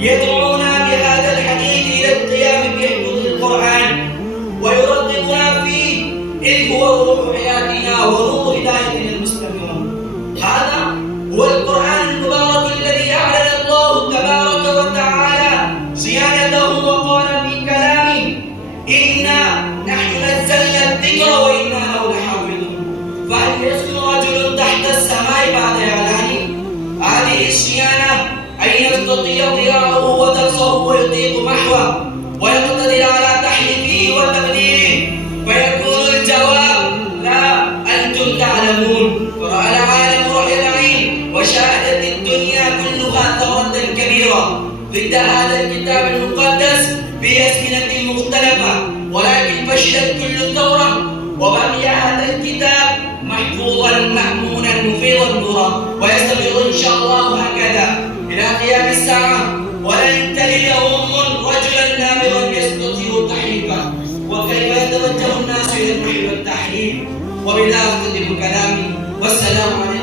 يدعونا بهذا الحديث إلى القيام بحفظ القرآن ويرغبنا فيه، إذ هو روح حياتنا ونور هدايتنا المستمرون. هذا هو القرآن المبارك الذي أعلن الله تبارك وتعالى صيانته وقال من كلامه: إنا نحن نزلنا الذكر وإنا له لحافظون. فهل يسكن رجل تحت السماء بعد إعلانه هذه الصيانة أن يستطيع ضياعه ودرسه ويطيق محوه ويقتدر على تحريفه وتقديره؟ فيكون الجواب: لا، أنتم تعلمون. فرأى العالم رأي العين وشاهدت الدنيا كلها ثورة كبيرة ضد هذا الكتاب المقدس بأزمنة مختلفة، ولكن فشلت كل الثورة وبقي هذا الكتاب محفوظا مأمونا مفيضا نورا، ويستمر إن شاء الله هكذا إلى قيام الساعة. ولن تلد رجلا نابغا يستطيع تحريفه. وكيف يتوجه الناس إلى المحو والتحريف؟ وبذا أختتم كلامي، والسلام عليكم.